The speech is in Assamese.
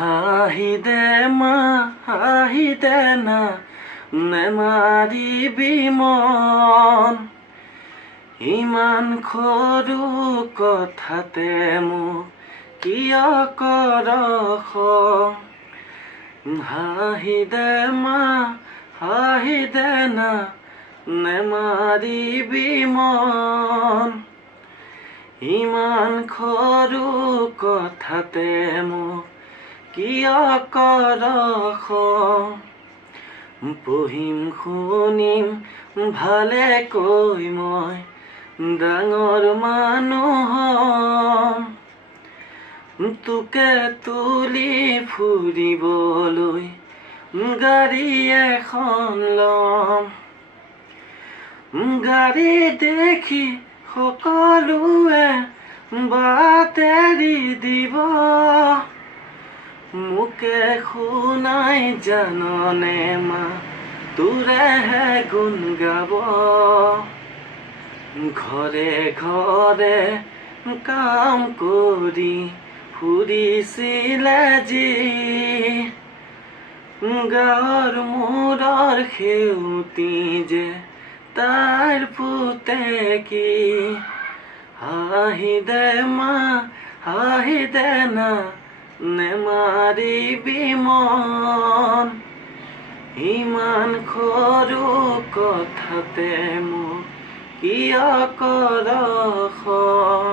হাঁহি দে মা হাঁহি দে না নেমাৰিবি মন ইমান সৰু কথাতে মোক কিয় কৰ খং হাঁহি দে মা হাঁহি দে না নেমাৰিবি মন ইমান সৰু কথাতে মোক কিয় কৰ খং পঢ়িম শুনিম ভালেকৈ মই ডাঙৰ মানুহ তোকে তুলি ফুৰিবলৈ গাড়ী এখন ল'ম গাড়ী দেখি সকলোৱে বাট এৰি দিব মোকে শুনাই জাননে মা তোৰেহে গুণ গাব ঘৰে ঘৰে কাম কৰি ফুৰিছিলে যি গাঁৱৰ মূৰৰ সেউতি যে তাৰ পুতেকি হাঁহি দে মা হাঁহি দে না নেমাৰিবি মন ইমান সৰু কথাতে মোক কিয় কৰ খং